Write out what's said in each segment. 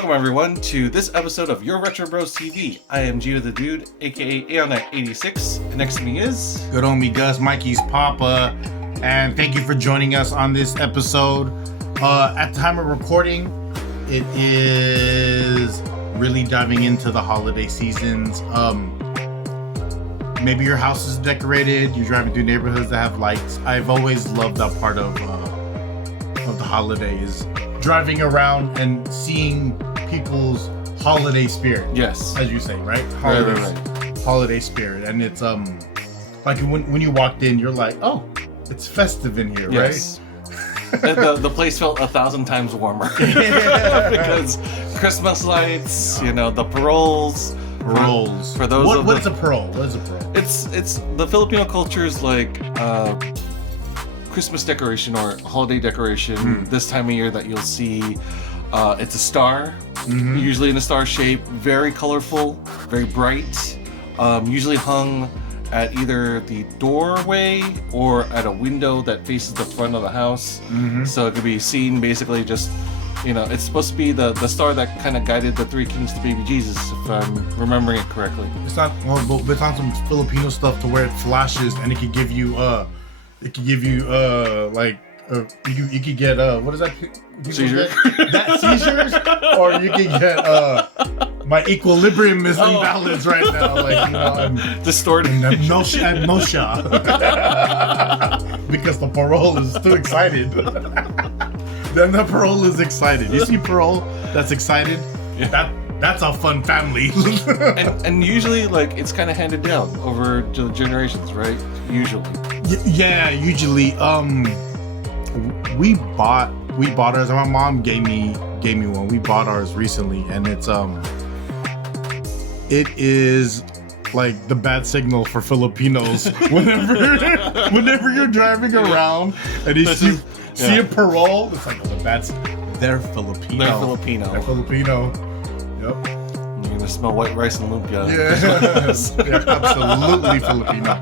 Welcome everyone to this episode of Your Retro Bros TV. I am Gio the Dude, aka Aeon86, and next to me is... Good homie Gus, Mikey's Papa, and thank you for joining us on this episode. At the time of recording, it is really diving into the holiday seasons. Maybe your house is decorated, you're driving through neighborhoods that have lights. I've always loved that part of the holidays. Driving around and seeing people's holiday spirit. Yes. As you say, right? Right. Holiday spirit. And it's like when you walked in, you're like, oh, it's festive in here, yes. Right? the place felt 1,000 times warmer. Because Christmas lights, the paroles. Paroles. For those what's a parole? What is a parole? It's the Filipino culture's like Christmas decoration or holiday decoration this time of year that you'll see. It's a star, usually in a star shape, very colorful, very bright, usually hung at either the doorway or at a window that faces the front of the house. So it could be seen basically just, it's supposed to be the star that kind of guided the three kings to baby Jesus, if I'm remembering it correctly. It's not, but it's on some Filipino stuff to where it flashes and it could give you you could get what is that? Seizure? That seizures, or you can get my equilibrium is imbalanced right now. I'm distorted. Nausea. Because the parole is too excited. Then the parole is excited. You see parole that's excited? Yeah. That's a fun family. and usually, it's kind of handed down over generations, right? Usually. Yeah, usually. We bought ours. My mom gave me one. We bought ours recently, and it is like the bad signal for Filipinos. Whenever you're driving around and you see a parole, it's like the bad. They're Filipino. They're Filipino. Yep. You're gonna smell white rice and lumpia. Yeah. They're absolutely Filipino.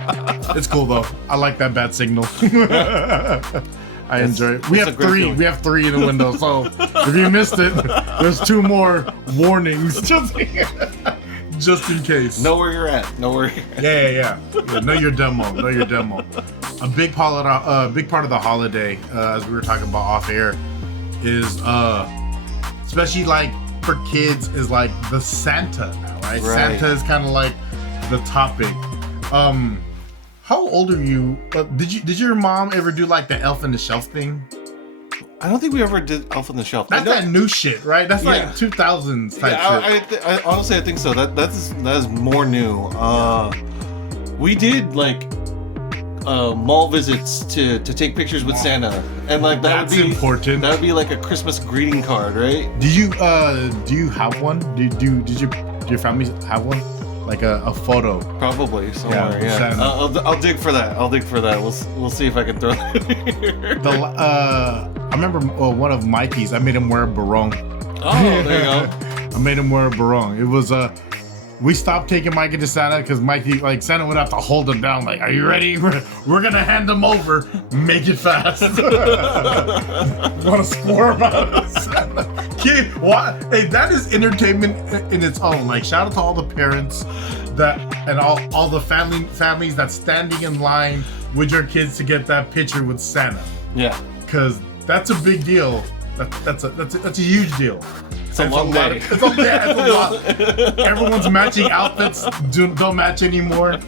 It's cool though. I like that bad signal. I enjoy it. We have three. Feeling. We have three in the window. So if you missed it, there's two more warnings just in case. Know where you're at. Yeah. Know your demo. A big part of the holiday, as we were talking about off air, is especially for kids, is the Santa now, right? Santa is kind of like the topic. How old are you? Did your mom ever do the Elf on the Shelf thing? I don't think we ever did Elf on the Shelf. That's that new shit, right? That's 2000s type shit. I honestly, I think so. That is more new. We did mall visits to take pictures with Santa, and that's important. That would be like a Christmas greeting card, right? Do you have one? Did your family have one? Like a photo? Probably somewhere. Yeah. I'll dig for that. We'll see if I can throw that in here. I remember one of Mikey's. I made him wear a barong. Oh, there you go. I made him wear a barong. It was we stopped taking Mikey to Santa because Mikey, Santa would have to hold him down. Are you ready? We're gonna hand him over. Make it fast. Want to squirm out of Santa? What? Hey, that is entertainment in its own. Shout out to all the parents and all the families that's standing in line with your kids to get that picture with Santa. Yeah. Because that's a big deal. That's a huge deal. It's a long day. It's a lot. Everyone's matching outfits don't match anymore.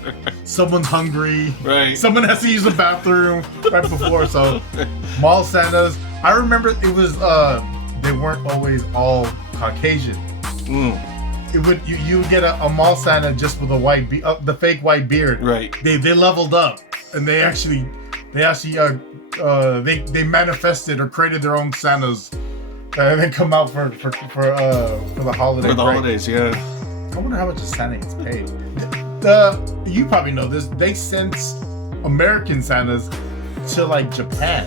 Someone's hungry. Right. Someone has to use the bathroom right before. So, mall Santas. I remember it was they weren't always all Caucasian. You would get a mall Santa just with a the fake white beard. Right. They leveled up and they actually they manifested or created their own Santas. And they come out for the holiday. For the holidays, yeah. I wonder how much a Santa gets paid. You probably know this. They sent American Santas to Japan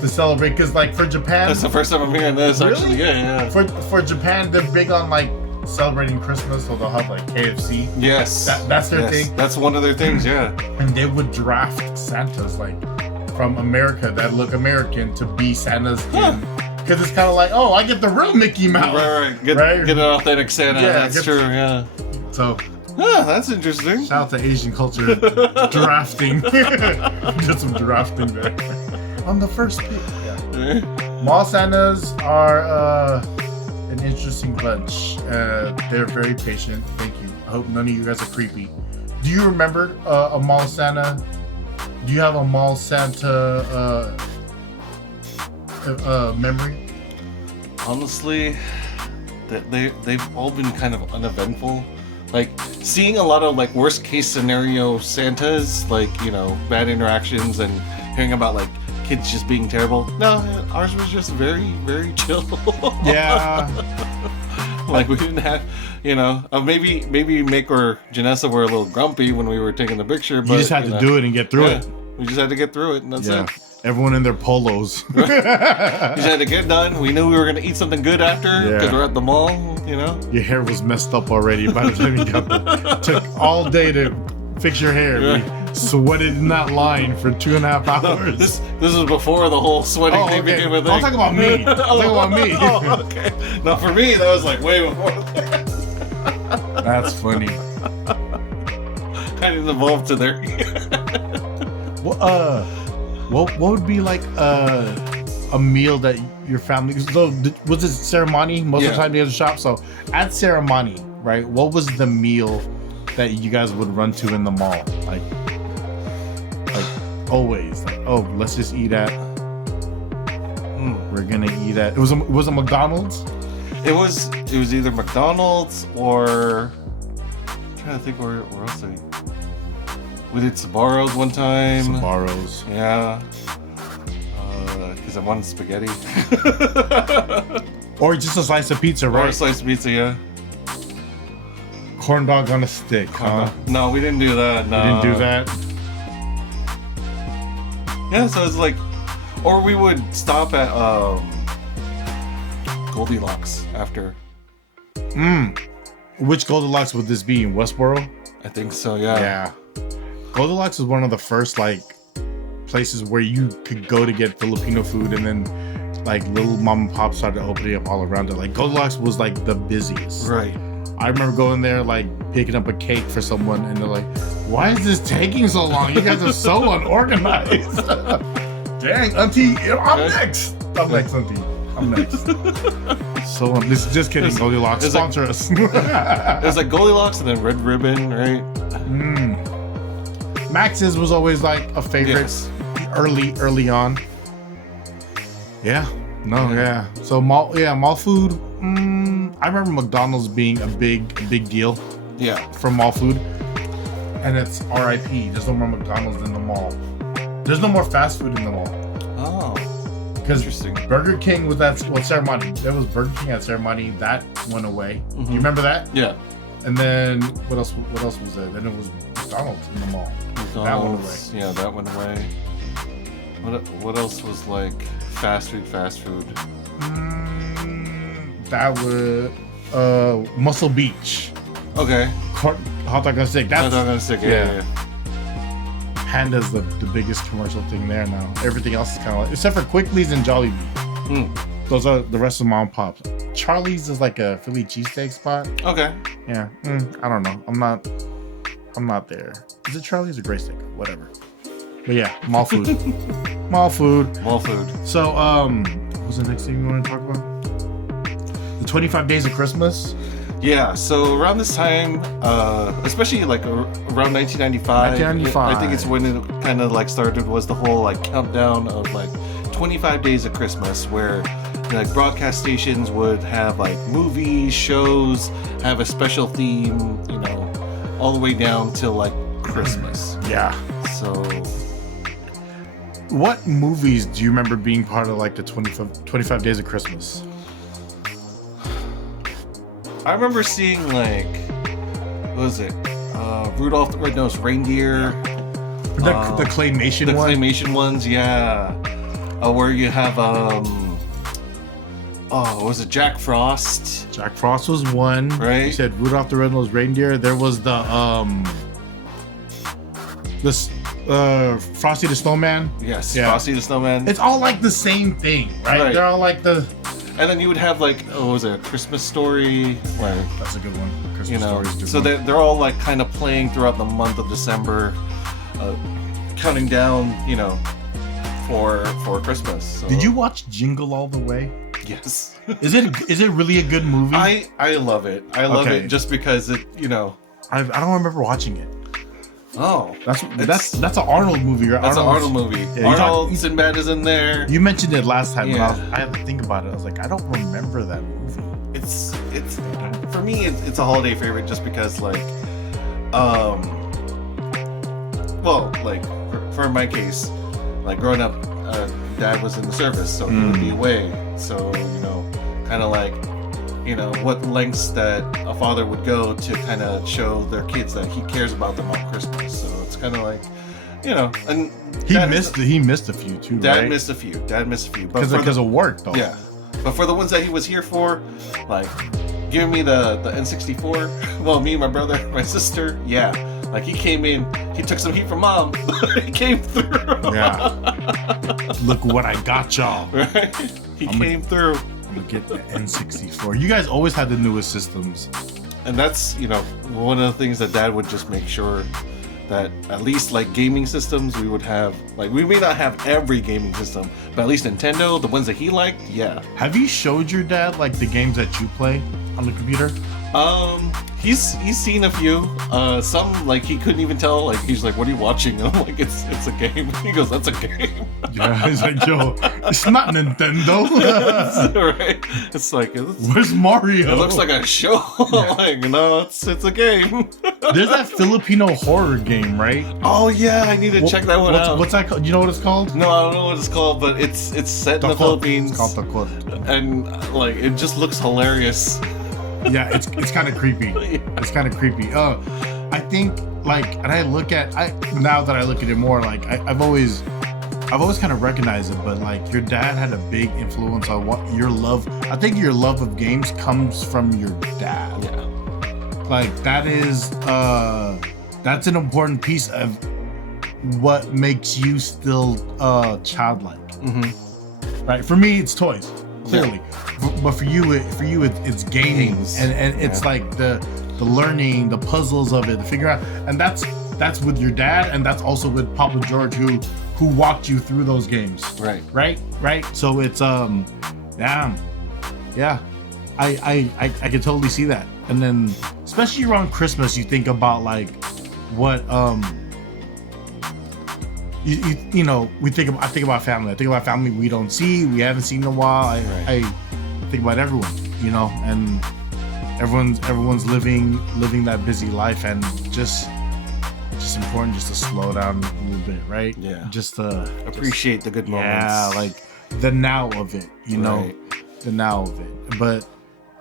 to celebrate, because for Japan. That's the first time I'm hearing this. Really? Actually, yeah. For Japan, they're big on celebrating Christmas, so they'll have KFC. Yes. That's their thing. That's one of their things, yeah. And they would draft Santas from America that look American to be Santas because it's kind of like, oh, I get the real Mickey Mouse. Right. Get an authentic Santa. Yeah, That's true. Yeah. So. Yeah, that's interesting. Shout out to Asian culture drafting. Did some drafting there. On the first pick. Yeah. Mall Santas are an interesting bunch. They're very patient. Thank you. I hope none of you guys are creepy. Do you remember a Mall Santa? Do you have a Mall Santa memory? Honestly, they've all been kind of uneventful. Like, seeing a lot of, like, worst case scenario Santas, like, you know, bad interactions and hearing about, like, kids just being terrible. No, ours was just very, very chill. Yeah. Like, we didn't have, you know, maybe Mick or Janessa were a little grumpy when we were taking the picture, but... You just had to do it and get through it. We just had to get through it, and that's it. Everyone in their polos. We just had to get done. We knew we were going to eat something good after because we're at the mall, you know? Your hair was messed up already by the time you got there. Took all day to fix your hair. We sweated in that line for 2.5 hours. This was before the whole sweating thing became a thing. I'm talking about me. Oh, okay. Now, for me, that was like way before. That's funny. I didn't evolve to there. What would be like a meal that your family? So was it ceremony most of the time you had to shop? So at ceremony, right? What was the meal that you guys would run to in the mall? Like always, like, oh, let's just eat at. We're gonna eat at. Was it McDonald's? It was either McDonald's or. I'm trying to think where else we did Sbarro's one time. Sbarro's. Yeah. Because I wanted spaghetti. Or just a slice of pizza, right? Or a slice of pizza, yeah. Corn dog on a stick, huh? No, we didn't do that. No. We didn't do that? Yeah, so it's like... Or we would stop at Goldilocks after. Which Goldilocks would this be? In Westboro? I think so, yeah. Yeah. Goldilocks was one of the first, like, places where you could go to get Filipino food, and then, like, little mom and pop started opening up all around it. Like, Goldilocks was, like, the busiest. Right. I remember going there, like, picking up a cake for someone, and they're like, why is this taking so long? You guys are so unorganized. Dang, Auntie, I'm next. I'm next, Auntie. I'm next. So, just kidding, Goldilocks. Sponsor us. There's like Goldilocks and then Red Ribbon, right? Max's was always like a favorite early on. Yeah. So mall food. I remember McDonald's being a big deal. Yeah. For mall food. And it's RIP. There's no more McDonald's in the mall. There's no more fast food in the mall. Oh. Because interesting. Burger King was ceremony. There was Burger King at ceremony. That went away. Do you remember that? Yeah. And then what else was there? Then it was McDonald's in the mall. That went away. Yeah, that went away. What else was like fast food? That was Muscle Beach. Okay. Hot dog on a stick. Hot dog on a stick. Yeah. Panda's the biggest commercial thing there now. Everything else is kind of like, except for Quickly's and Jollibee. Those are the rest of mom and pops. Charlie's is like a Philly cheesesteak spot. Okay. Yeah. I don't know. I'm not there. Is it Charlie's or Grey Steak? Whatever. But yeah, mall food. Mall food. So, what was the next thing you want to talk about? The 25 Days of Christmas. Yeah, so around this time, especially like around 1995, I think it's when it kind of like started, was the whole like countdown of like 25 Days of Christmas, where like broadcast stations would have like movies, shows, have a special theme, you know, all the way down till like Christmas. Yeah. So, what movies do you remember being part of like the 25 Days of Christmas? I remember seeing like, what was it? Rudolph the Red-Nosed Reindeer. The claymation one? The claymation ones, yeah. Where you have, was it Jack Frost? Jack Frost was one. Right. You said Rudolph the Red-Nosed Reindeer. There was the Frosty the Snowman. Yes, Yeah. Frosty the Snowman. It's all like the same thing, right? Right. They're all like the. And then you would have like, what was it, A Christmas Story? Where, That's a good one. Christmas you know, Story's a good so one. they're all like kind of playing throughout the month of December, counting down, you know, for Christmas. So. Did you watch Jingle All the Way? Yes. Is it really a good movie? I love it. I love Okay. it just because it, you know. I don't remember watching it. Oh, That's an Arnold movie, right? That's an Arnold movie. Yeah, Arnold, Sinbad is in there. You mentioned it last time. Yeah. And I had to think about it. I was like, I don't remember that movie. It's for me. It's a holiday favorite just because like, well, like for my case, like growing up, Dad was in the service, so he would be away. So you know, kind of like, you know, what lengths that a father would go to kind of show their kids that he cares about them on Christmas. So it's kind of like, you know, and He missed a few too, Dad right? missed a few. But Because of work, though. yeah. But for the ones that he was here for, like giving me the N64, well, me and my brother, my sister, yeah. Like he came in, he took some heat from Mom. He came through. Yeah. Look what I got, y'all. Right? He came through. I'm gonna get the N64. You guys always had the newest systems. And that's, you know, one of the things that Dad would just make sure that at least like gaming systems we would have, like we may not have every gaming system, but at least Nintendo, the ones that he liked, yeah. Have you showed your dad like the games that you play on the computer? He's seen a few. Some like he couldn't even tell. Like he's like, "What are you watching?" And I'm like, "It's a game." He goes, "That's a game." Yeah, he's like, "Yo, it's not Nintendo." Right? It's like Where's Mario? it looks like a show. Like no, it's a game. There's that Filipino horror game, right? Oh yeah, I need to check that one out. What's that called? You know what it's called? No, I don't know what it's called, but it's set in the Philippines. It's called Takot. And like it just looks hilarious. Yeah, it's kind of creepy. It's kind of creepy. I think like, and now that I look at it more, like I've always kind of recognized it, but like your dad had a big influence on what your love. I think your love of games comes from your dad. Yeah. Like that's an important piece of what makes you still childlike. Mm-hmm. Right? For me, it's toys. Clearly, but for you, it's gaming, and it's like the learning, the puzzles of it, to figure out, and that's with your dad, and that's also with Papa George, who walked you through those games. Right. So it's yeah, I can totally see that, and then especially around Christmas, you think about like what You know, I think about family. I think about family we don't see, we haven't seen in a while. I think about everyone, you know, and everyone's living that busy life, and just important just to slow down a little bit, right? Yeah. Just to Appreciate the good moments. Yeah, like the now of it, you know, the now of it. But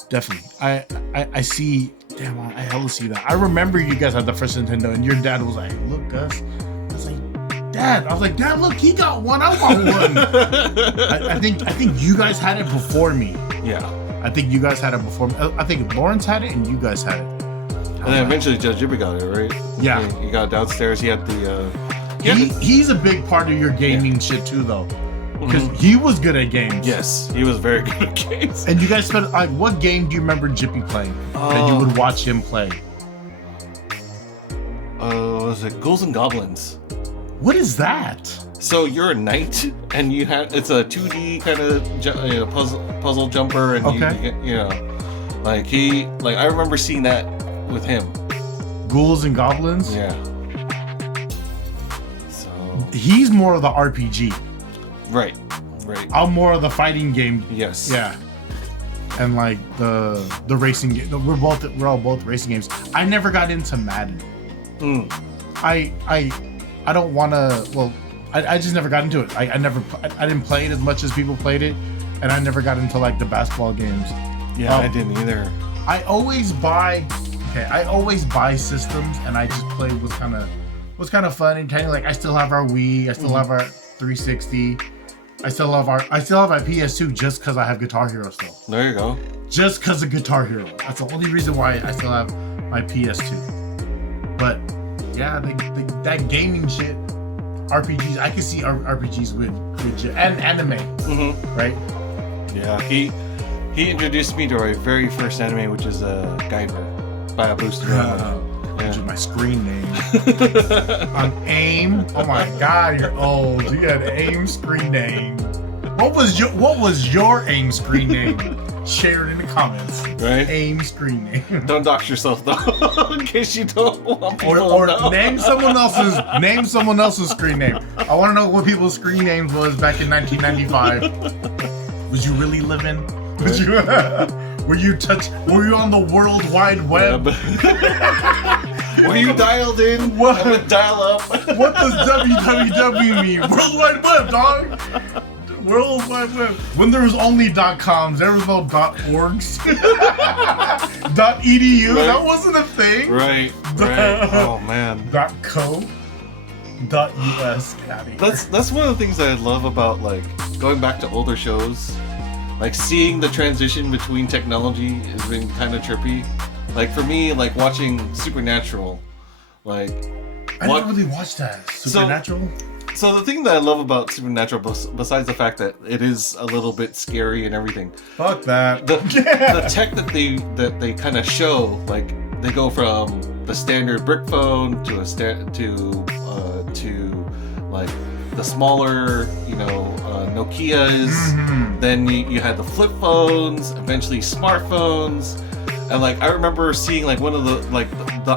definitely, I see. Damn, I hella see that. I remember you guys had the first Nintendo, and your dad was like, "Look, Gus." I was like, Dad, look, he got one. I want one. I think you guys had it before me. Yeah. I think you guys had it before me. I think Lawrence had it and you guys had it. And then eventually Judge Jibby got it, right? Yeah. He got it downstairs. He had the. He's a big part of your gaming shit too, though, because he was good at games. Yes, he was very good at games. And you guys spent like, what game do you remember Jippy playing that you would watch him play? Was it Ghouls and Goblins? What is that? So you're a knight, and it's a 2D kind of puzzle jumper, and you know, like I remember seeing that with him. Ghouls and Goblins. Yeah. So he's more of the RPG. Right. I'm more of the fighting game. Yes. Yeah. And like the racing game. We're all both racing games. I never got into Madden. I don't want to. Well, I just never got into it. I didn't play it as much as people played it, and I never got into like the basketball games. Yeah, I didn't either. I always buy systems, and I just play what's kind of fun and kind of like. I still have our Wii. I still have our 360. I still have my PS2 just because I have Guitar Hero still. There you go. Just because of Guitar Hero. That's the only reason why I still have my PS2. But yeah, that gaming shit, RPGs. I can see RPGs with and anime, right? Yeah, he introduced me to our very first anime, which is Guyver by a booster. Which is my screen name. On AIM. Oh my God, you're old. You had AIM screen name. What was your AIM screen name? Share it in the comments. Right. AIM screen name. Don't dox yourself though, in case you don't want people Or to know. name someone else's screen name. I want to know what people's screen names was back in 1995. Was you really living? Was you? Were you on the World Wide Web? Were you dialed in? What? With dial up? What does www mean? World Wide Web, dog. World Wide Web. When there was only .coms, there was no .orgs. .edu, right. that wasn't a thing. Right. Oh man. .co. .us. Get out of here. That's one of the things that I love about like going back to older shows. Like seeing the transition between technology has been kind of trippy. Like for me, like watching Supernatural, like I never really watched that. Supernatural? So the thing that I love about Supernatural, besides the fact that it is a little bit scary and everything, fuck that. The tech that they kind of show, like they go from the standard brick phone to like the smaller, Nokias. Mm-hmm. Then you had the flip phones, eventually smartphones, and like I remember seeing like one of the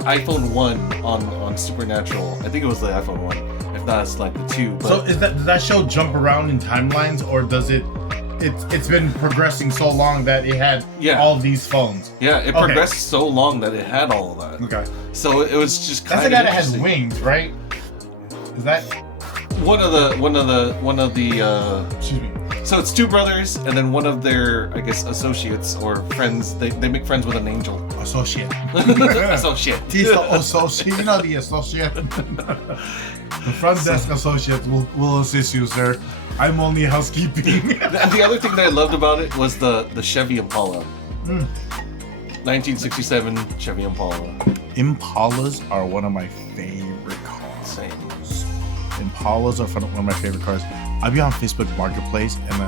iPhone 1 on Supernatural. I think it was the iPhone 1. If not, it's like the 2. But so does that show jump around in timelines, or does it? It's been progressing so long that it had all these phones. Yeah, it progressed so long that it had all of that. Okay. So it was just kind of that's the guy that has wings, right? Is that one of the excuse me. So it's two brothers and then one of their, I guess, associates or friends. They make friends with an angel. Associate. Associate. He's the associate. You know the associate. The front desk associate will assist you, sir. I'm only housekeeping. And the other thing that I loved about it was the Chevy Impala. 1967 Chevy Impala. Impalas are one of my favorite cars. Same. Impalas are one of my favorite cars. I'll be on Facebook Marketplace and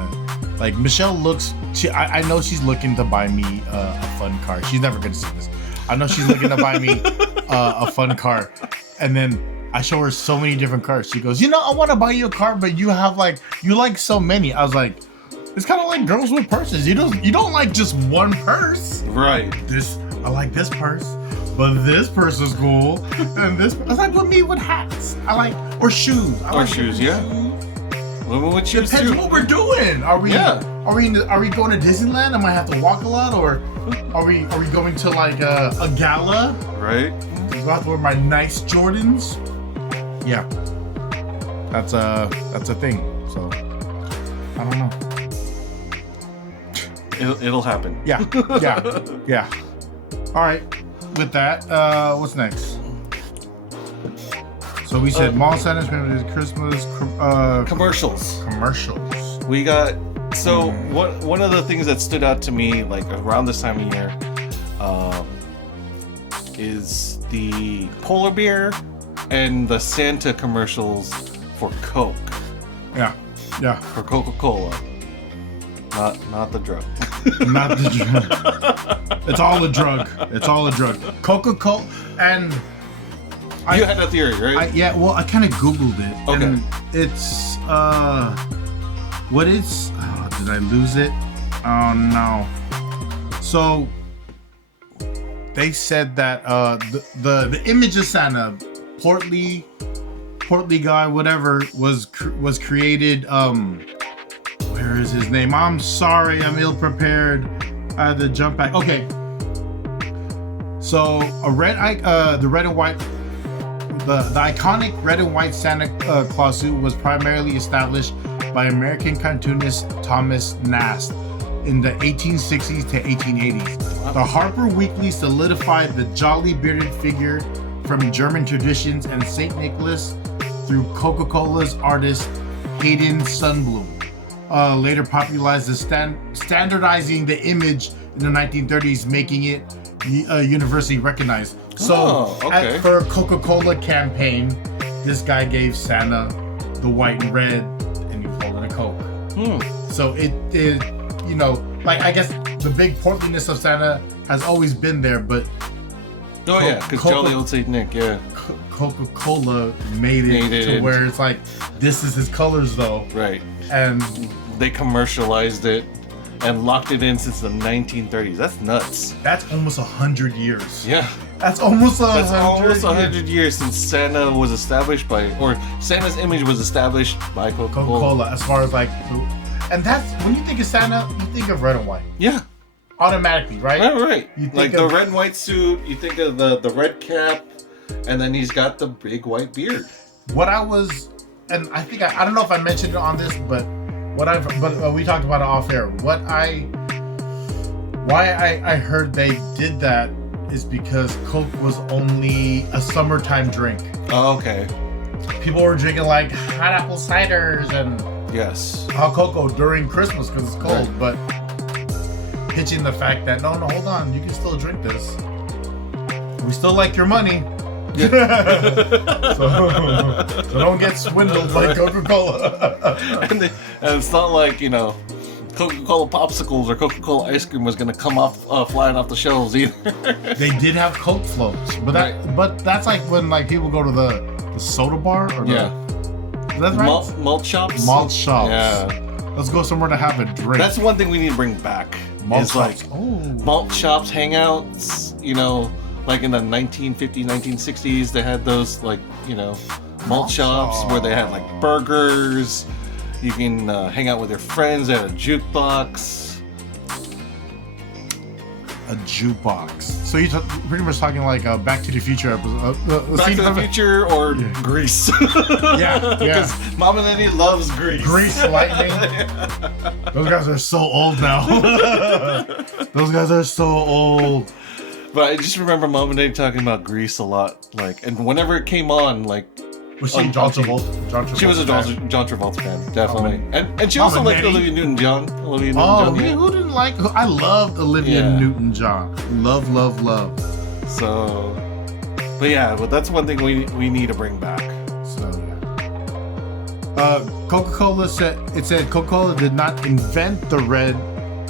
like Michelle looks. I know she's looking to buy me a fun car. She's never gonna see this. I know she's looking to buy me a fun car, and then I show her so many different cars. She goes, I want to buy you a car, but you like so many. I was like, it's kind of like girls with purses. You don't like just one purse. Right. I like this purse, but this purse is cool, and this. I was like, with me with hats. I like or shoes. Shoes, yeah. Women with shoes depends too. what we're doing. Are we going to Disneyland? I might have to walk a lot, or are we going to like a gala? Right. I have to wear my nice Jordans. Yeah, that's a thing. So I don't know. It'll happen. Yeah. All right. With that, what's next? So we said mall centers, Christmas, commercials. Commercials. We got one of the things that stood out to me like around this time of year is the polar bear and the Santa commercials for Coke. Yeah. For Coca-Cola. Not the drug. Not the drug. It's all a drug. Coca-Cola and you had a theory, right? I kind of Googled it. Okay. And it's what is? Oh, did I lose it? Oh no. So they said that the image of Santa, portly guy, whatever, was created. Where is his name? I'm sorry, I'm ill prepared. I had to jump back. Okay. So the red and white. The iconic red and white Santa Claus suit was primarily established by American cartoonist Thomas Nast in the 1860s to 1880s. The Harper Weekly solidified the jolly bearded figure from German traditions and St. Nicholas through Coca-Cola's artist Hayden Sundblom. Later popularized standardizing the image in the 1930s, making it universally recognized. So, for a Coca-Cola campaign, this guy gave Santa the white and red, and you hold in a Coke. So it, you know, like I guess the big portliness of Santa has always been there, but because Jolly Old Saint Nick, Coca-Cola made it to where it's like, this is his colors though. Right. And they commercialized it and locked it in since the 1930s. That's nuts. That's almost 100 years. Yeah. That's almost 100 years since Santa was established or Santa's image was established by Coca-Cola. Coca-Cola, as far as like, and that's, when you think of Santa, you think of red and white. Yeah. Automatically, right? Right. Like the red and white suit, you think of the red cap, and then he's got the big white beard. And I think, I don't know if I mentioned it on this, but we talked about it off air. Why I heard they did that is because Coke was only a summertime drink. Oh, okay. People were drinking like hot apple ciders and hot cocoa during Christmas because it's cold, but pitching the fact that no, hold on, you can still drink this. We still like your money. so don't get swindled by Coca-Cola. and it's not like, you know, Coca-Cola popsicles or Coca-Cola ice cream was going to come off flying off the shelves either. They did have Coke floats, but that's like when like people go to the soda bar or that's right. Malt shops. Malt shops. Yeah. Let's go somewhere to have a drink. That's one thing we need to bring back. Malt shops. Like malt shops, hangouts. You know, like in the 1950s, 1960s, they had those like, you know, malt shops where they had like burgers. You can hang out with your friends at a jukebox. A jukebox. So you're pretty much talking like a Back to the Future episode. Back to the Future or Grease. Yeah. Because Mom and Eddie loves Grease. Grease Lightning. Those guys are so old now. Those guys are so old. But I just remember Mom and Eddie talking about Grease a lot. Like, and whenever it came on, like, was she John Travolta? She was a John Travolta fan, definitely. And she also liked Olivia Newton-John. Who didn't like? I loved Olivia Newton-John. Love. So, but that's one thing we need to bring back. So, Coca-Cola said Coca-Cola did not invent the red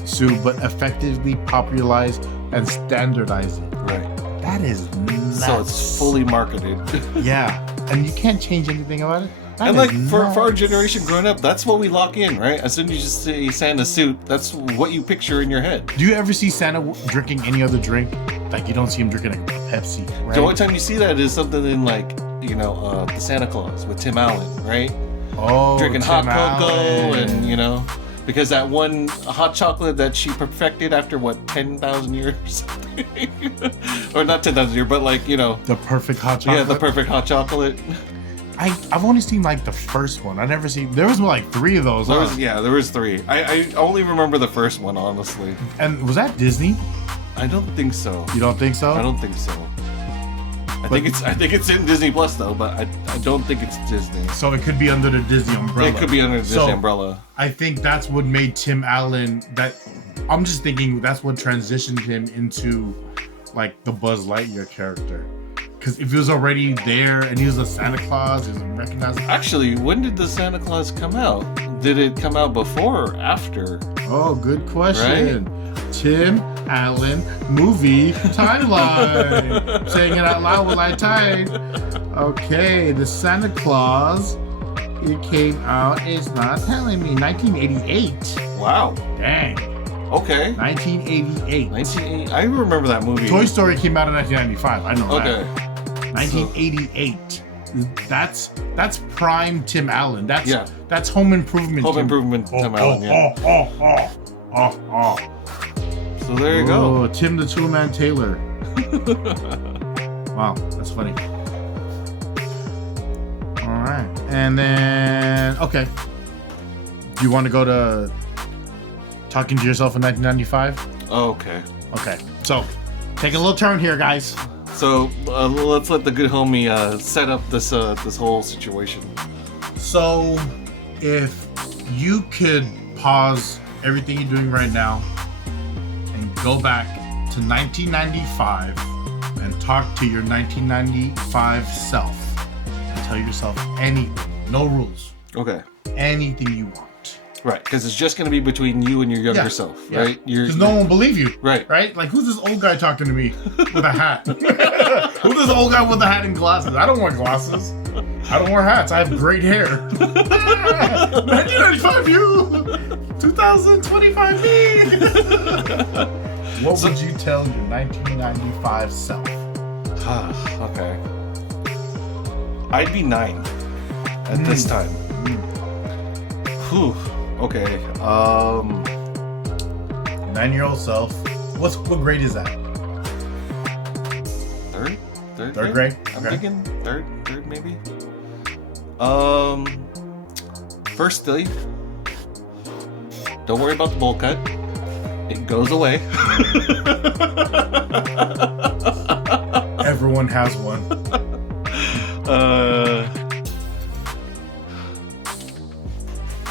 suit, but effectively popularized and standardized it. Right. That is nuts. So it's fully marketed. Yeah. And you can't change anything about it. And like for our generation growing up, that's what we lock in, right? As soon as you just say Santa suit, that's what you picture in your head. Do you ever see Santa drinking any other drink? Like you don't see him drinking a Pepsi, right? The only time you see that is something in like, you know, the Santa Claus with Tim Allen, right? Oh, drinking hot cocoa and, you know, because that one hot chocolate that she perfected after 10,000 years? Or not 10,000 years, but like, you know, the perfect hot chocolate. Yeah, the perfect hot chocolate. I've only seen like the first one. I never seen. There was like 3 of those. There was 3. I only remember the first one, honestly. And was that Disney? I don't think so. You don't think so? I don't think so. I think it's in Disney Plus though, but I don't think it's Disney. So it could be under the Disney umbrella. It could be under the Disney umbrella. I think that's what made Tim Allen. I'm just thinking that's what transitioned him into like the Buzz Lightyear character. Because if he was already there and he was a Santa Claus, he was recognized. Actually, when did the Santa Claus come out? Did it come out before or after? Oh, good question. Right? Tim Allen movie timeline. Saying it out loud while I type. Okay, the Santa Claus. It came out. It's not telling me. 1988. Wow. Dang. Okay. 1988. I remember that movie. Toy Story came out in 1995. I know that. Okay. 1988. That's prime Tim Allen. That's Home Improvement. Home Improvement Tim Allen. Yeah. So there you go. Tim the Toolman Taylor. Wow, that's funny. All right, and then okay. Do you want to go to talking to yourself in 1995? Oh, okay. Okay. So, take a little turn here, guys. So let's let the good homie set up this whole situation. So, if you could pause everything you're doing right now and go back to 1995 and talk to your 1995 self and tell yourself anything, no rules. Okay. Anything you want. Right, because it's just going to be between you and your younger self, right? Because no one will believe you. Right. Right? Like, who's this old guy talking to me with a hat? Who's this old guy with a hat and glasses? I don't wear glasses. I don't wear hats. I have great hair. 1995 you! 2025 me! What would you tell your 1995 self? Okay. I'd be 9 at this time. Whew. Okay. 9-year-old self. What grade is that? Third grade? I'm thinking third maybe. First day. Don't worry about the bowl cut. It goes away. Everyone has one.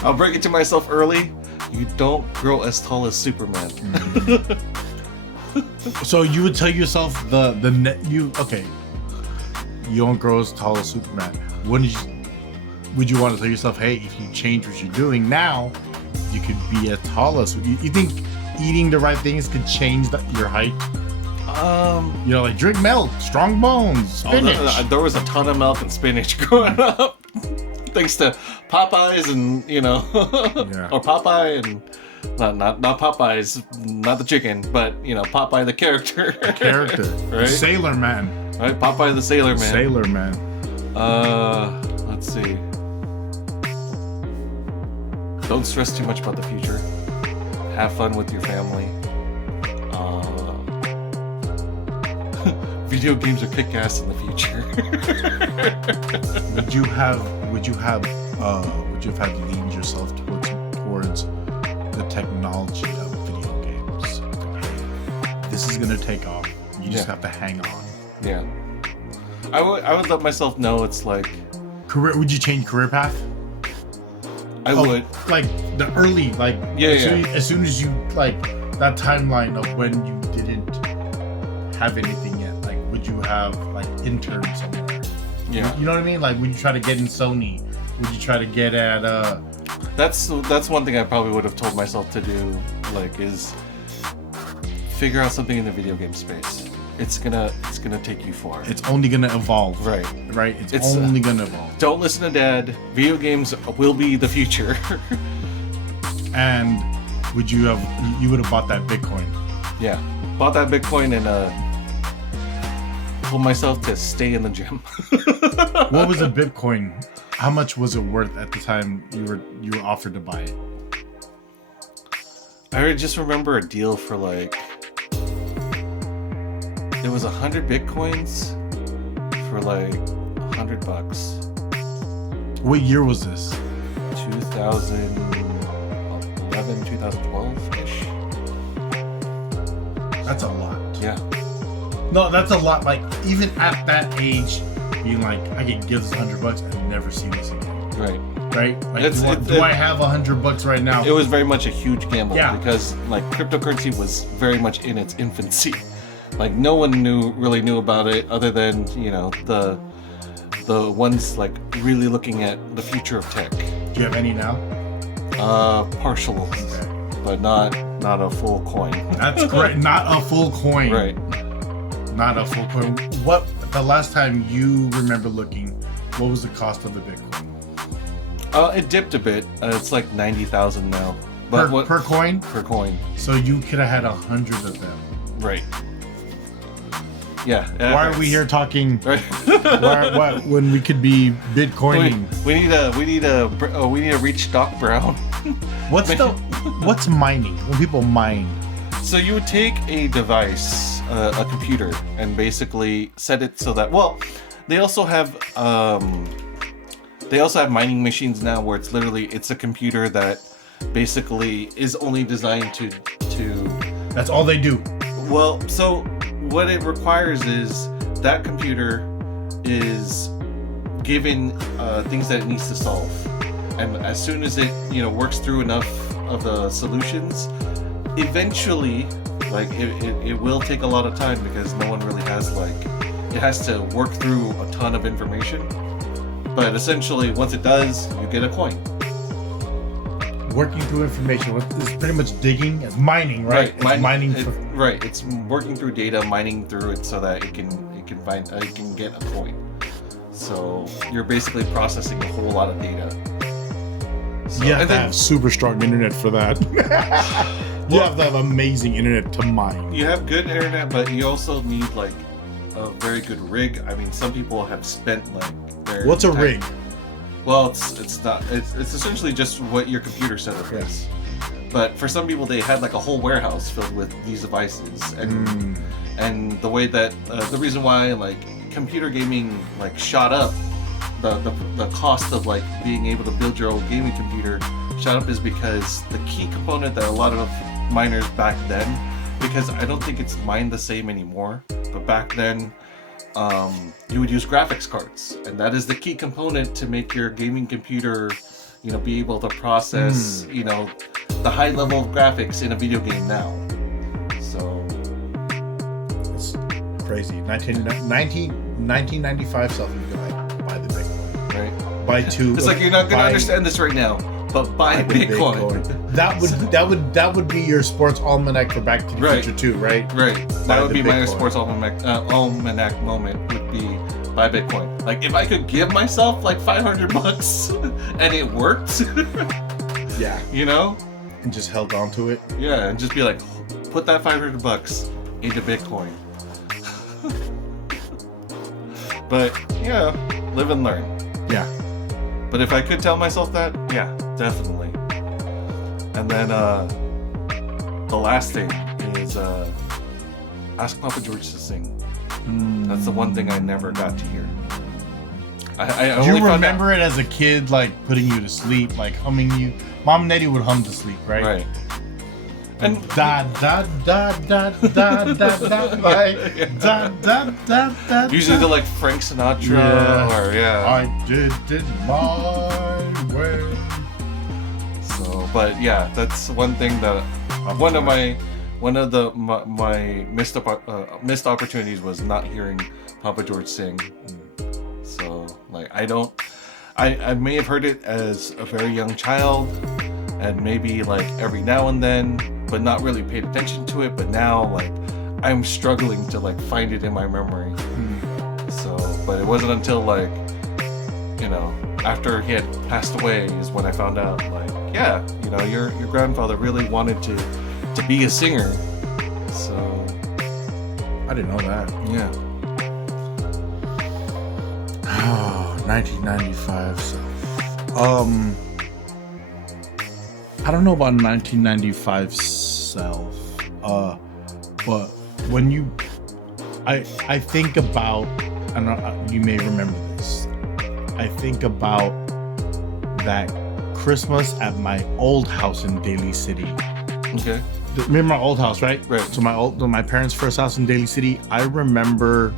I'll break it to myself early. You don't grow as tall as Superman. So you would tell yourself you don't grow as tall as Superman. Would you want to tell yourself, hey, if you change what you're doing now, you could be as tall as you think eating the right things could change your height? Like drink milk, strong bones, spinach. There was a ton of milk and spinach growing up. Thanks to Popeyes and, or Popeye and not Popeyes, not the chicken, but, Popeye the character. Right? Sailor Man. Right? Popeye the Sailor Man. Sailor Man. Let's see. Don't stress too much about the future. Have fun with your family. Video games are kick-ass in the future. Would you have leaned yourself towards the technology of video games? This is gonna take off. You just have to hang on. Yeah. I would let myself know it's like career. Would you change career path? I would. Like the early, as soon as you that timeline of when you didn't have anything yet. Like, would you have intern somewhere? Yeah. You know what I mean? Like, would you try to get in Sony? Would you try to get at That's one thing I probably would have told myself to do. Is figure out something in the video game space. It's gonna take you far. It's only gonna evolve. Right. It's only gonna evolve. Don't listen to Dad. Video games will be the future. And you would have bought that Bitcoin? Yeah, bought that Bitcoin and told myself to stay in the gym. What was a Bitcoin? How much was it worth at the time you were offered to buy it? I just remember a deal for it was 100 Bitcoins for $100. What year was this? 2011, 2012-ish. That's a lot. Yeah. No, that's a lot. Even at that age, being I can give this $100 and never see this again. Right. Right? Do I have $100 right now? It was very much a huge gamble because cryptocurrency was very much in its infancy. No one really knew about it other than, the ones really looking at the future of tech. Do you have any now? Partial. Okay. But not a full coin. That's great. Not a full coin. Right. Not a full coin. What, the last time you remember looking, what was the cost of the Bitcoin? It dipped a bit. It's 90,000 now. But per coin? Per coin. So you could have had 100 of them. Right. Yeah. Why are we here talking? Right. why, when we could be Bitcoining? We need to reach Doc Brown. What's mining? When people mine. So you would take a device, a computer, and basically set it so that they also have mining machines now where it's a computer that basically is only designed to. That's all they do. Well, so what it requires is that computer is given things that it needs to solve, and as soon as it works through enough of the solutions, eventually it will take a lot of time because no one really has it has to work through a ton of information, But essentially, once it does, you get a coin. Working through information. It's pretty much digging, it's mining, right? It's mining. Right. It's working through data, mining through it so that it can get a coin. So you're basically processing a whole lot of data. So, you have to have super strong internet for that. You have to have amazing internet to mine. You have good internet, but you also need like a very good rig. I mean, some people have spent like their What's a rig? Well, it's essentially just what your computer setup is. But for some people, they had like a whole warehouse filled with these devices, and the way that the reason why like computer gaming like shot up, the cost of like being able to build your own gaming computer shot up is because the key component that a lot of miners back then, because I don't think it's mined the same anymore, but back then you would use graphics cards, and that is the key component to make your gaming computer, you know, be able to process, you know, the high level of graphics in a video game now. So it's crazy. 1995 self, you can like buy the Bitcoin, right? Buy two. It's like you're not gonna understand this right now, but buy Bitcoin. That would be your sports almanac for Back to the Future too, right? Right. That would be my sports almanac moment. Would be buy Bitcoin. Like if I could give myself like $500 and it worked. Yeah. You know. And just held on to it. Yeah, and just be like, put that $500 into Bitcoin. But yeah, live and learn. Yeah. But if I could tell myself that, yeah, definitely. And then the last thing is ask Papa George to sing. That's the one thing I never got to hear. I Do you remember it as a kid, like putting you to sleep, like humming you? Mom and Daddy would hum to sleep, right? Right. And da da da da da da da, like da da da da. Usually they're like Frank Sinatra, or I did it my way. So, but yeah, that's one thing that one of my missed opportunities was not hearing Papa George sing. So, like, I may have heard it as a very young child, and maybe like every now and then, but not really paid attention to it. But now, like, I'm struggling to like find it in my memory. So, but it wasn't until like, you know, after he had passed away is when I found out, like, yeah, you know, your grandfather really wanted to be a singer. So, I didn't know that. Yeah. Oh, 1995. So, I don't know about 1995 self, but when I think about, and you may remember this, I think about that Christmas at my old house in Daly City. Okay. Remember my old house, right? Right. So my parents' first house in Daly City. I remember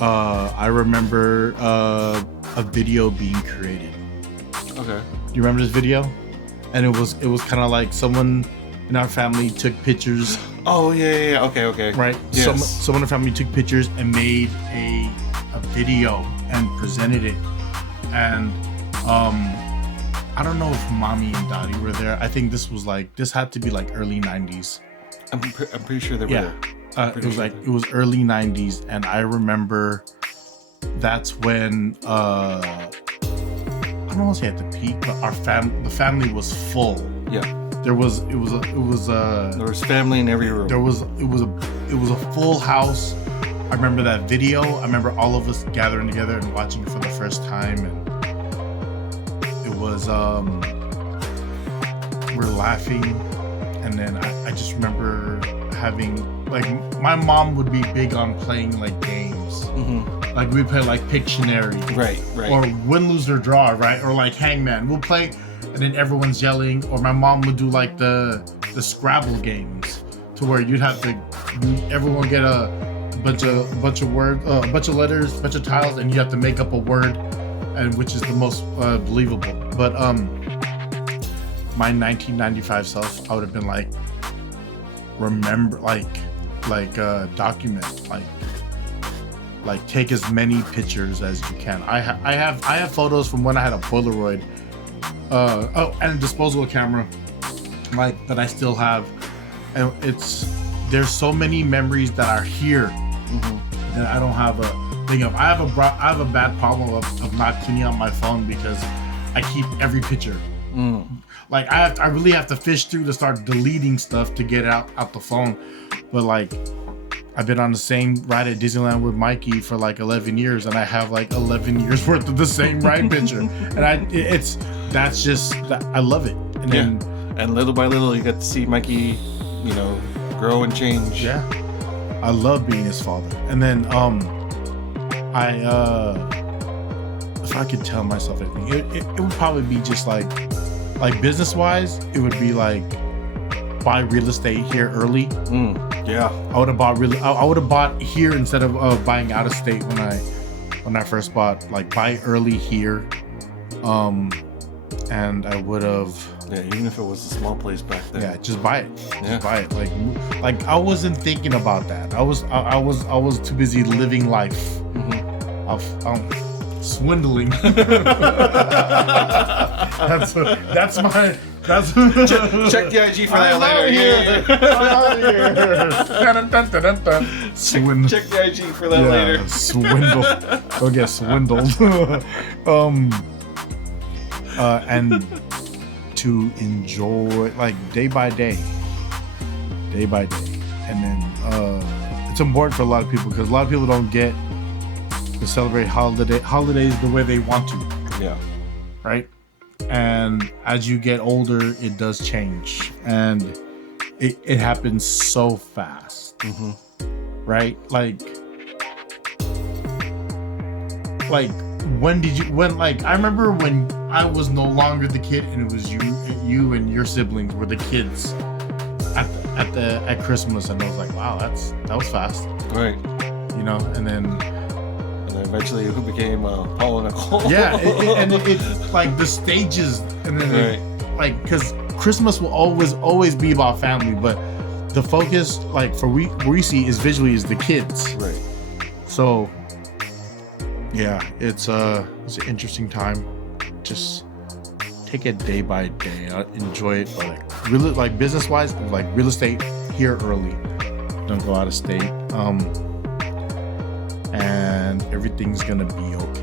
a video being created. Okay. Do you remember this video? And it was kind of like someone in our family took pictures. Oh yeah. Okay. Right. Yes. Someone in our family took pictures and made a video and presented it. And I don't know if Mommy and Daddy were there. I think this had to be like early 90s. I'm pretty sure they were there. It was early 90s, and I remember that's when I don't want to say at the peak, but the family was full. Yeah. There was family in every room. It was a full house. I remember that video. I remember all of us gathering together and watching it for the first time, and it was we're laughing, and then I just remember having, like, my mom would be big on playing like games. Like we play like Pictionary, right, or Win, Lose or Draw, right, or like Hangman. We'll play, and then everyone's yelling. Or my mom would do like the Scrabble games, to where everyone get a bunch of words, a bunch of letters, a bunch of tiles, and you have to make up a word, and which is the most believable. But my 1995 self, I would have been like, remember, like document, like like take as many pictures as you can. I have photos from when I had a Polaroid, and a disposable camera, like that I still have, and there's so many memories that are here that I don't have a thing of. I have a bad problem of not cleaning out my phone because I keep every picture. Like I really have to fish through to start deleting stuff to get out the phone. But like I've been on the same ride at Disneyland with Mikey for like 11 years, and I have like 11 years worth of the same ride picture, and I love it. And then and little by little you get to see Mikey, grow and change. Yeah, I love being his father. And then if I could tell myself anything, it would probably be just like business wise, it would be like buy real estate here early. Yeah, I would have bought here instead of buying out of state when I first bought. Like buy early here, and I would have. Yeah, even if it was a small place back then. Yeah, just buy it. Just buy it. Like I wasn't thinking about that. I was too busy living life. Swindling. That's my. Check the IG for that later. Check the IG for that later. Swindle. Go get swindled. And to enjoy like day by day, and then it's important for a lot of people because a lot of people don't get to celebrate holidays the way they want to. Yeah. Right. And as you get older, it does change, and it happens so fast. Right? Like when I remember when I was no longer the kid and it was you and your siblings were the kids at Christmas, and I was like, wow, that was fast. Right. And then eventually who became Paul and Nicole. Yeah, and it like the stages, and then like because Christmas will always be about family, but the focus like for Reese is visually is the kids. Right. So yeah, it's an interesting time. Just take it day by day. Enjoy it, but like business wise, like real estate here early. Don't go out of state. And everything's gonna be okay.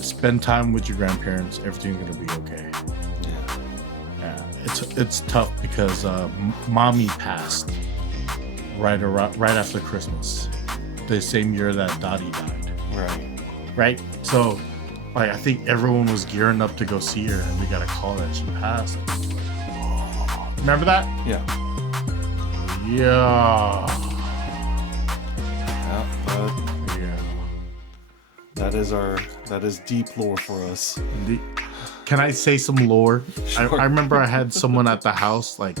Spend time with your grandparents. Everything's gonna be okay. Yeah. It's tough because mommy passed right after Christmas, the same year that Dottie died. Right. So, like, I think everyone was gearing up to go see her, and we got a call that she passed. Remember that? Yeah. Yeah. That is deep lore for us. Can I say some lore? Sure. I remember I had someone at the house, like,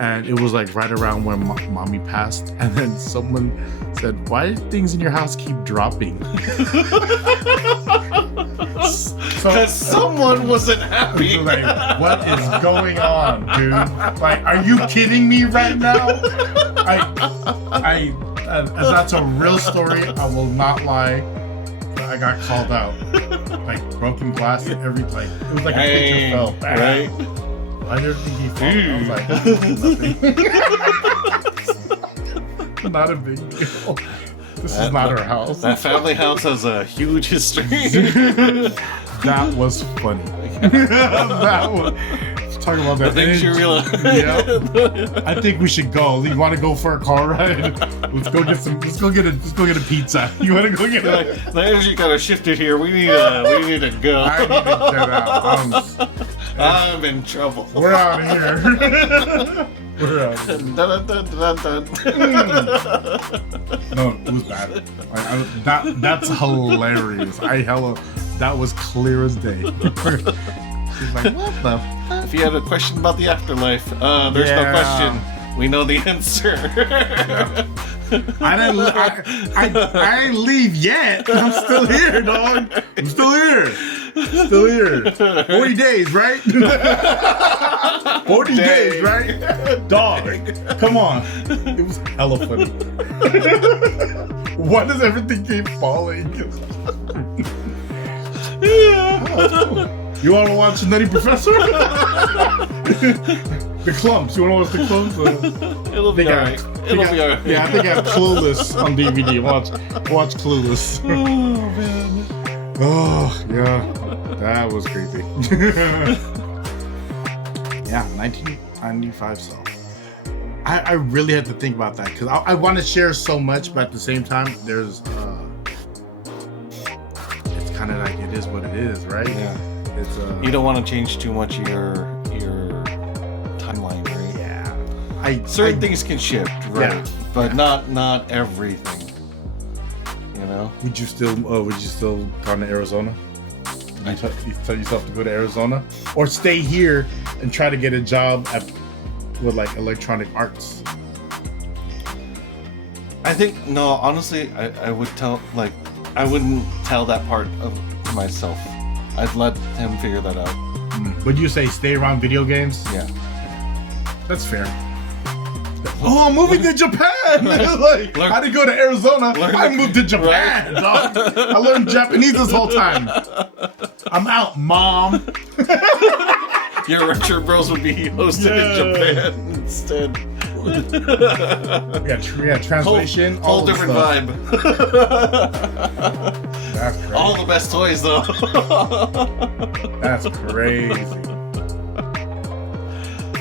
and it was like right around when mommy passed, and then someone said, "Why did things in your house keep dropping?" Because someone wasn't happy. Like, what is going on, dude? Like, are you kidding me right now? That's a real story. I will not lie. I got called out. Like broken glass and everything. It was like a picture fell. Right? I didn't think he fell. I was like, nothing. Not a big deal. This is not our house. That family house has a huge history. That was funny. That was. Talk about that. The things you realize. Yeah. I think we should go. You want to go for a car ride? Let's go get a pizza. You want to go get the energy kind of shifted here. We need to go. I need to get out. I'm in trouble. We're out of here. We're out of here. No, it was bad. That's hilarious. That was clear as day. She's like, what the fuck? If you had a question about the afterlife, there's no question. We know the answer. I didn't leave yet. I'm still here, dog. I'm still here. 40 days, right? 40 Dang. days, right? Dog, come on. It was hella funny. Why does everything keep falling? You want to watch Nutty Professor? The Clumps. You want to watch the Clumps? It'll be alright. It'll be alright. Yeah, I think I have Clueless on DVD. Watch Clueless. Oh man. Oh yeah, that was creepy. Yeah, 1995 self. I really had to think about that because I want to share so much, but at the same time, there's it's kind of like it is what it is, right? Yeah. It's You don't want to change too much of your timeline, right? yeah. Certain things can shift, right? Yeah. But not everything. You know? Would you still come to Arizona? You tell yourself to go to Arizona, or stay here and try to get a job with like electronic arts. I think no. Honestly, I would I wouldn't tell that part to myself. I'd let him figure that out. Would you say stay around video games? Yeah. That's fair. Oh, I'm moving to Japan! Like, I didn't go to Arizona. I moved to Japan, dog. I learned Japanese this whole time. I'm out, Mom. Your retro bros would be hosted in Japan instead. Yeah, translation. Whole all different stuff. vibe. That's crazy. All the best toys though. That's crazy.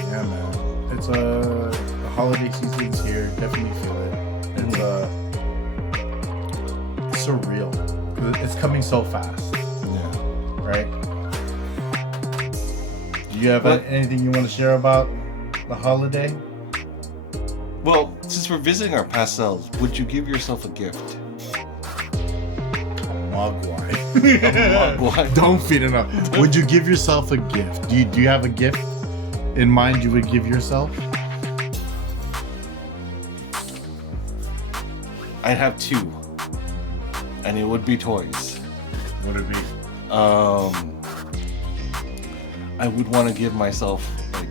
Yeah, man. It's the holiday season's here. Definitely feel it. It's surreal. It's coming so fast. Yeah. Right? Do you have anything you want to share about the holiday? Well, since we're visiting our past selves, would you give yourself a gift? Mogwai. Mogwai. Don't feed it up. Would you give yourself a gift? Do you have a gift in mind you would give yourself? I'd have two, and it would be toys. What would it be? I would want to give myself like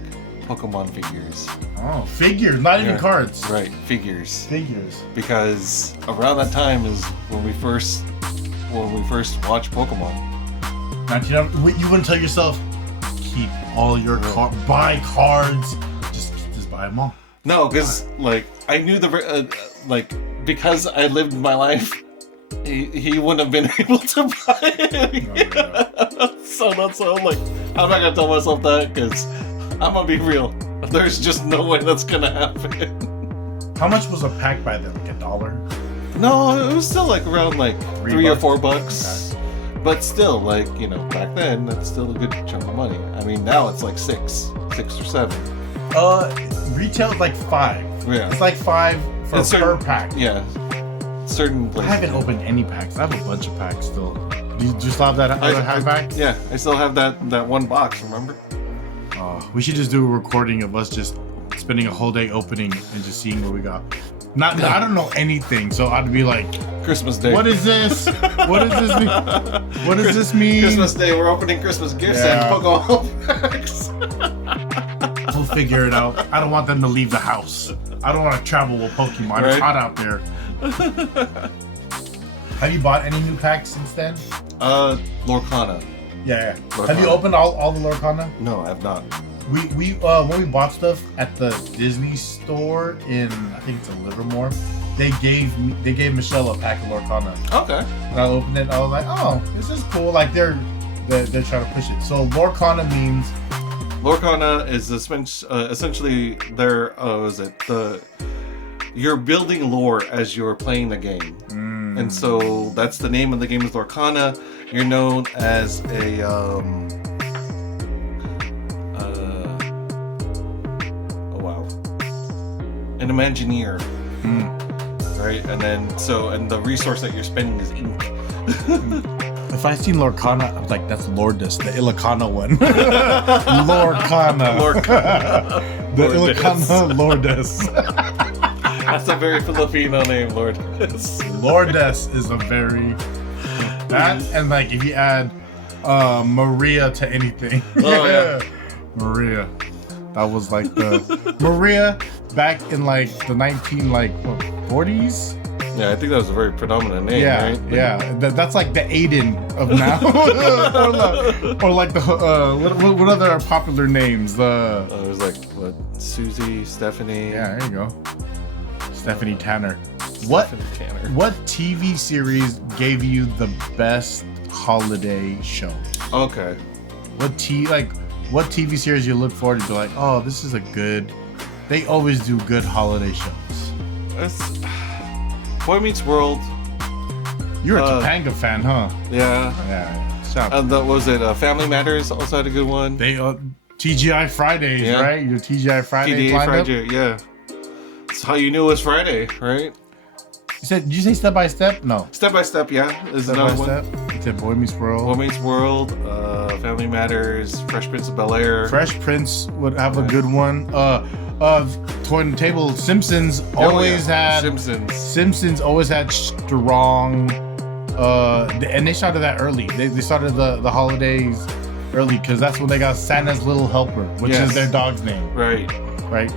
Pokemon figures. Oh, figures, not even Yeah. cards. Right, figures. Figures. Because around that time is when we first watched Pokemon. You wouldn't tell yourself, keep all your buy cards, just buy them all. No, because like I knew because I lived my life, he wouldn't have been able to buy it. So that's why I'm like, I'm not gonna tell myself that because I'm gonna be real. There's just no way that's gonna happen. How much was a pack by then? Like $1? No, it was still like around like $3 or $4. Okay. But still, like, you know, back then that's still a good chunk of money. I mean, now it's like six or seven. Retail is like $5. Yeah. It's like $5 per pack. Yeah. Certain I places. haven't opened any packs. I have a bunch of packs still. Do you still have that other high pack? Yeah, I still have that one box, remember? We should just do a recording of us just spending a whole day opening and just seeing what we got. I don't know anything, so I'd be like, Christmas Day. what is this? What does this mean? What does this mean? Christmas Day, we're opening Christmas gifts and Pokemon packs. We'll figure it out. I don't want them to leave the house. I don't want to travel with Pokemon. It's hot out there. Have you bought any new packs since then? Lorcana. Yeah. Lorcana. Have you opened all the Lorcana? No, I have not. We when we bought stuff at the Disney store in, I think it's in Livermore, they gave Michelle a pack of Lorcana. Okay. When I opened it, I was like, oh, this is cool. Like they're trying to push it. So Lorcana means Lorcana is essentially you're building lore as you're playing the game. And so that's the name of the game is Lorcana. You're known as a an Imagineer. Right? And then the resource that you're spending is ink. if I seen Lorcana, I was like, that's Lourdes, the Ilocana one. Lorcana. The Ilocana Lourdes. That's a very Filipino name, Lourdes. Lourdes is a very that, and like if you add Maria to anything. Oh yeah. Maria. That was like the Maria back in like the 40s. Yeah, I think that was a very predominant name, Yeah, right? yeah. That's like the Aiden of now, or like the what other popular names? It was like what, Susie, Stephanie. Yeah, there you go. Stephanie Tanner. What TV series gave you the best holiday show? Okay. What TV series you look forward to be like, oh, this is a good. They always do good holiday shows. Boy Meets World. You're a Topanga fan, huh? Yeah. Yeah. Shout out. That was it. Family Matters also had a good one. They TGI Fridays, Yeah. right? Your TGI Friday TGI lineup. Friday, yeah. That's how you knew it was Friday, right? Did you say Step by Step? No. Step by Step, yeah. Is Step another by one. Step. You said Boy Meets World. Boy Meets World, Family Matters, Fresh Prince of Bel-Air. Fresh Prince would have a good one. Toy and Table Simpsons always had. Simpsons always had strong. And they started that early. They started the holidays early because that's when they got Santa's Little Helper, which is their dog's name. Right.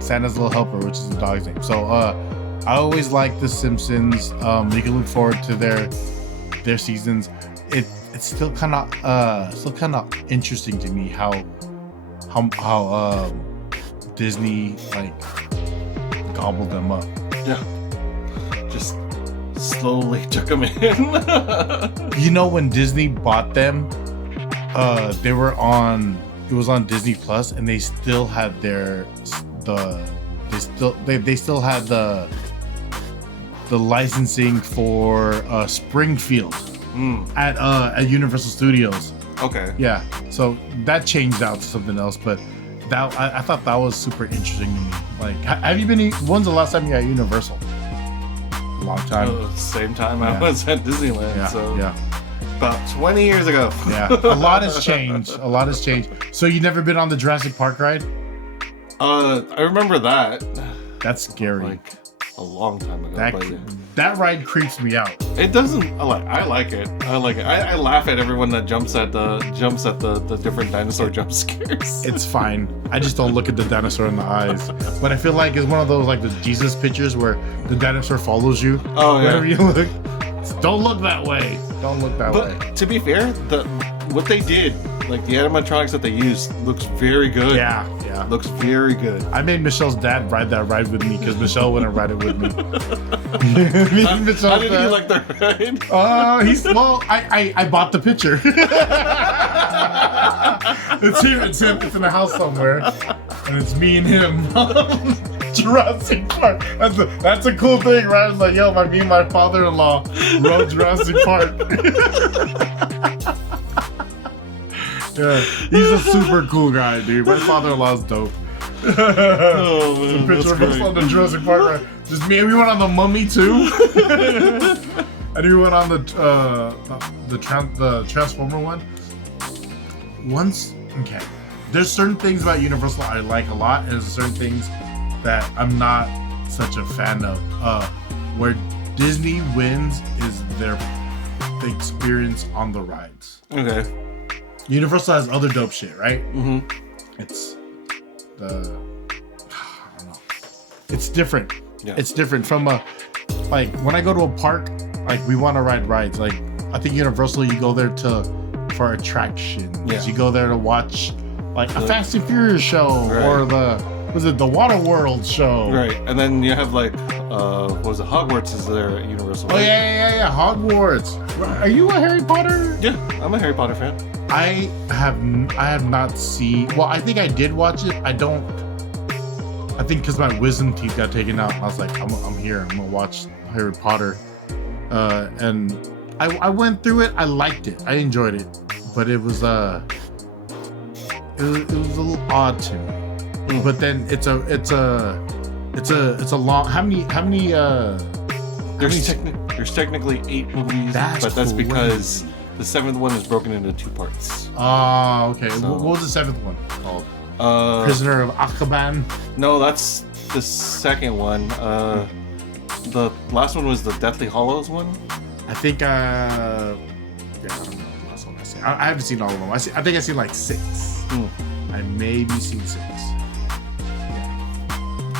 Santa's Little Helper, which is the dog's name. So I always like the Simpsons. You can look forward to their seasons. It's still kind of interesting to me how Disney like gobbled them up. Yeah. Just slowly took them in. You know, when Disney bought them, they were on. It was on Disney Plus, and they still had they still had the licensing for Springfield at Universal Studios. Okay. Yeah. So that changed out to something else, but that I thought that was super interesting to me. Like, have you been? When's the last time you were at Universal? A long time. Same time I was at Disneyland. Yeah. So yeah. About 20 years ago. Yeah. A lot has changed. So you never been on the Jurassic Park ride? I remember that. That's scary. Like a long time ago. That ride creeps me out. It doesn't. I like it. I like it. I laugh at everyone that jumps at the different dinosaur jump scares. It's fine. I just don't look at the dinosaur in the eyes. But I feel like it's one of those like the Jesus pictures where the dinosaur follows you. Oh yeah. Wherever you look. Don't look that way. Don't look that way. But to be fair, what they did, like the animatronics that they used, looks very good. Yeah. Looks very good. I made Michelle's dad ride that ride with me because Michelle wouldn't ride it with me. How did he like the ride? I bought the picture. It's him. It's in the house somewhere, and it's me and him. Jurassic Park. That's a cool thing, right? It's like, yo, me and my father-in-law rode Jurassic Park. Yeah, he's a super cool guy, dude. My father-in-law's dope. Oh man, a picture of us on the Jurassic Park ride. Just me, and we went on the Mummy too. And we went on the Transformer one. Okay. There's certain things about Universal I like a lot, and there's certain things that I'm not such a fan of. Where Disney wins is the experience on the rides. Okay. Universal has other dope shit, right? Mm-hmm. It's I don't know. It's different. Yeah. It's different from like when I go to a park, like we want to ride rides. Like I think Universal, you go there for attractions. Yeah. You go there to watch like a Fast and Furious show or the Water World show. Right. And then you have like what was it? Hogwarts is there at Universal. Oh right? yeah. Hogwarts. Are you a Harry Potter? Yeah, I'm a Harry Potter fan. I have not seen. Well, I think I did watch it. I think because my wisdom teeth got taken out, I was like, I'm here. I'm gonna watch Harry Potter. And I went through it. I liked it. I enjoyed it, but it was a little odd to me. But then it's a long. How many? There's technically 8 movies, but that's because the 7th one is broken into 2 parts. Oh, okay. So, what was the 7th one called? Prisoner of Azkaban? No, that's the 2nd one. The last one was the Deathly Hallows one. I think, I don't know the last one I seen. I haven't seen all of them. I think I've seen like 6. I maybe seen 6.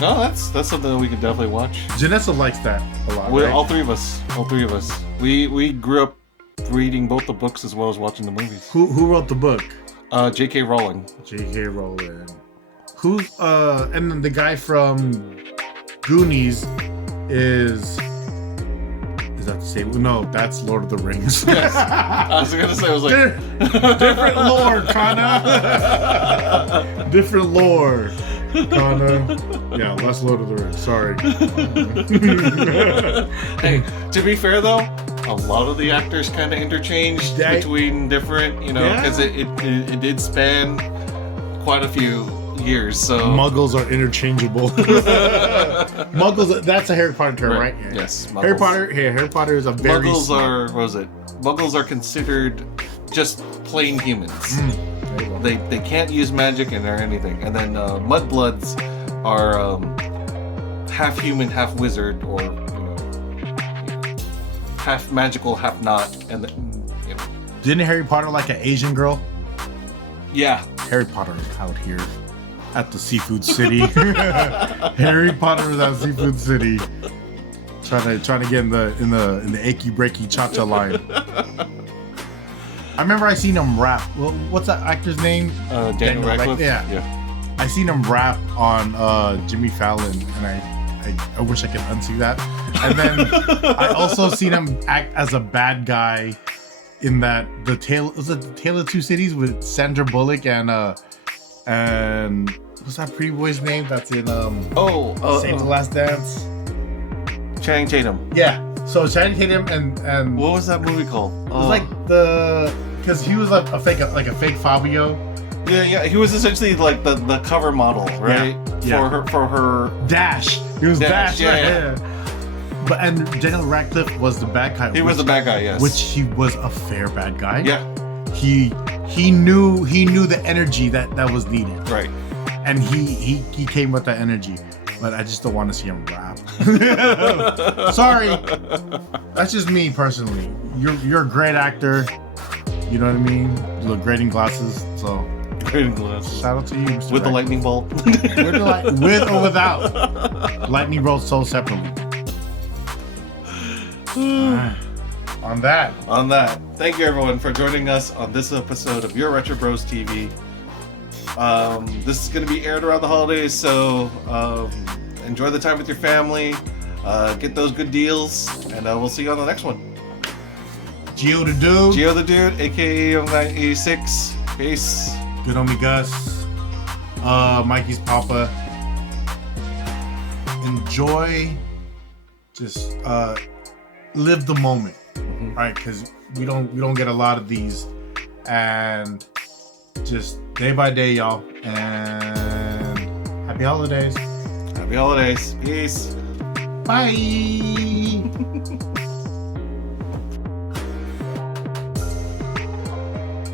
No, that's something that we could definitely watch. Janessa likes that a lot. We're right? all three of us. We grew up reading both the books as well as watching the movies. Who wrote the book? J.K. Rowling. J.K. Rowling. Who's and then the guy from Goonies is that the same? No, that's Lord of the Rings. Yes. I was gonna say, I was like different lore, Kana. Different lore, Kana. Yeah, less Lord of the Rings. Sorry. Hey, to be fair though, a lot of the actors kind of interchanged between different, because it did span quite a few years. So Muggles are interchangeable. Muggles, that's a Harry Potter term, right? Yeah. Yes. Muggles. Harry Potter is a very Muggles are considered just plain humans. They can't use magic or anything. And then mudbloods are half human, half wizard, or half magical, half not. And didn't Harry Potter like an Asian girl? Yeah. Harry Potter is out here at the Seafood City. Harry Potter is at Seafood City, trying to get in the achy breaky cha cha line. I remember I seen him rap. Well, what's that actor's name? Daniel Radcliffe. Yeah. I seen him rap on Jimmy Fallon, and I wish I could unsee that. And then I also seen him act as a bad guy in the Tale of Two Cities with Sandra Bullock and what's that pretty boy's name that's in Save the Last Dance? Channing Tatum. Yeah. So Channing Tatum and what was that movie called? It was like because he was like a fake Fabio. Yeah. He was essentially like the cover model, right? Yeah. For her Dash. He was Dash. Yeah. But and Daniel Radcliffe was the bad guy. He was the bad guy, yes. Which he was a fair bad guy. Yeah. He knew the energy that was needed. Right. And he came with that energy. But I just don't want to see him rap. Sorry. That's just me personally. You're a great actor. You know what I mean? You look great in glasses. So great in glasses. Shout out to you, Mr. With the lightning bolt. With or without. Lightning bolts sold separately. On that. Thank you everyone for joining us on this episode of Your Retro Bros TV. This is going to be aired around the holidays, so enjoy the time with your family. Get those good deals, and we'll see you on the next one. Gio the Dude, aka Young986. Peace. Good homie Gus. Mikey's Papa. Enjoy. Just live the moment, right? Because we don't get a lot of these, and just day by day, y'all. And happy holidays. Happy holidays. Peace. Bye.